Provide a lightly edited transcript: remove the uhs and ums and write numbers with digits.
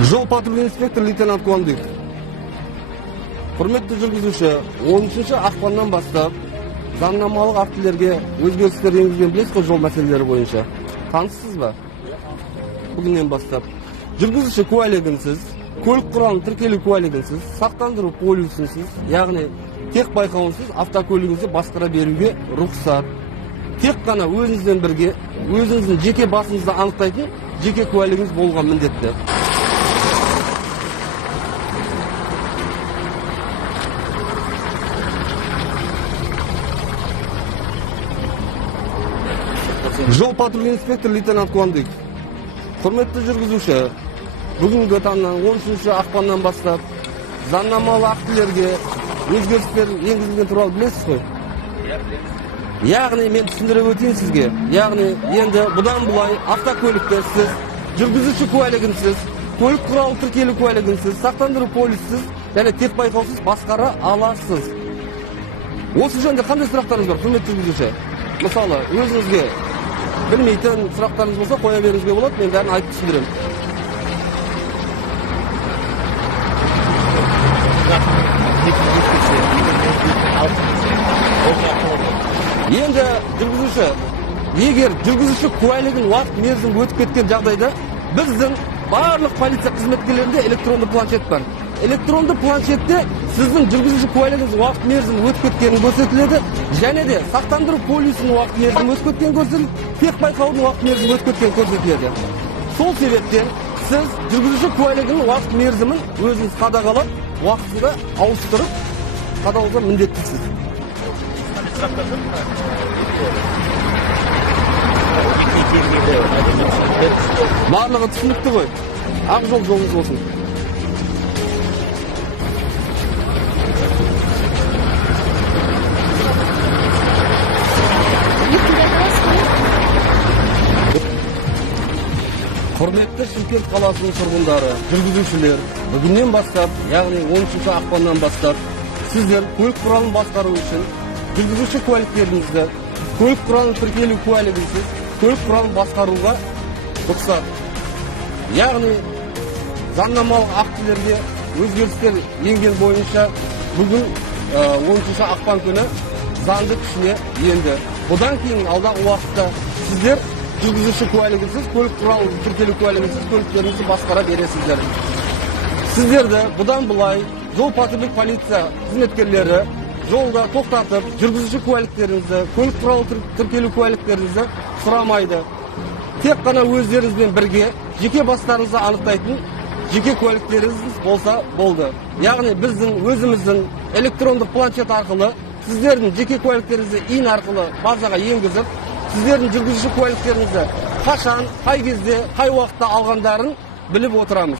Жол патрульный инспектор лейтенант Куандык. Құрметті жүргізуші, 13 ақпаннан бастап заңнамалық актілерге өзгерістер енгізген білесіз ғой жол мәселелері бойынша. Таныссыз ба? Бүгіннен бастап жүргізуші куәлігінсіз, көлік құралын тіркелу куәлігінсіз, сақтандыру полисінсіз, яғни тек байқауынсыз автокөлігіңізді басқара беруге рұқсат. Тек қана өзіңізбен бірге, өзіңіздің жеке басыңызды анықтайтын жеке куәлігіңіз болған міндетті. Жол патрульный инспектор лейтенант Куандык. Құрметті жүргізуші, бүгінгі таңнан 13 ақпаннан бастап заңнамалық актілерге өзгерістер енгізілген туралы білесіз ғой? Яғни мен түсіндіріп өтейін сізге. Яғни енді бұдан былай автокөлікте сіз жүргізуші куәлігінсіз, көлік құралы тіркелу куәлігінсіз, сақтандыру полиссіз және тек байқаусыз басқара аласыз. Осы жөнінде қандай сұрақтарыңыз бар, құрметті жүргізуші? Мысалы, өзіңізге білмейтін сұрақтарыңыз болса қоя беруіңізге болады, мен бәрін айтып түсіндіремін. Енді жүргізуші, егер жүргізуші куәлігін уақыт мерзім өтіп кеткен жағдайда, біздің барлық полиция қызметкерлерінде электронды планшет бар. Электронды планшетте сіздің жүргізуші куәлігіңіз уақыт мерзім өтіп кеткені көрсетіледі, және де сақтандыру полисінің уақыт мерзім өтіп кеткені көрсетіледі, тек байқаудың уақыт мерзім өтіп кеткені көрсетіледі. Сол себептен сіз жүргізуші куәлігінің уақыт мерзімін өзіңіз қадағалап, уақытында ауыстырып, қадағалауға міндеттісіз. Барлығы түсінікті ғой. Ақ жол жолыңыз болсын. Құрметті Шымкент қаласының тұрғындары, жүргізушілер, бүгіннен бастап, яғни 13 ақпаннан бастап, сіздер көлік құралын басқару үшін жүргізуші куәліктеріңізді, көлік құралын тіркелу куәлігінсіз, көлік құралын басқаруға рұқсат. Яғни заңнамалық актілерге өзгерістер енген бойынша бүгін 13 ақпан күні заңды күшіне енді. Бұдан кейін алдағы уақытта сіздер жүргізуші куәлігінсіз, көлік құралын тіркелу куәлігінсіз көліктеріңізді басқара бересіздер. Сіздерді бұдан былай жол патрульдік полиция қызметкерлері жолда тоқтатып, жүргізуші куәліктеріңізді, көлік құралы тіркелу куәліктеріңізді сұрамайды. Тек қана өздеріңізбен бірге жеке бастарыңызды анықтайтын жеке куәліктеріңіз болса болды. Яғни біздің өзіміздің электрондық планшет арқылы сіздердің жеке куәліктеріңізді ин арқылы базаға енгізіп, сіздердің жүргізуші куәліктеріңізді қашан, қай кезде, қай уақытта алғандарын біліп отырамыз.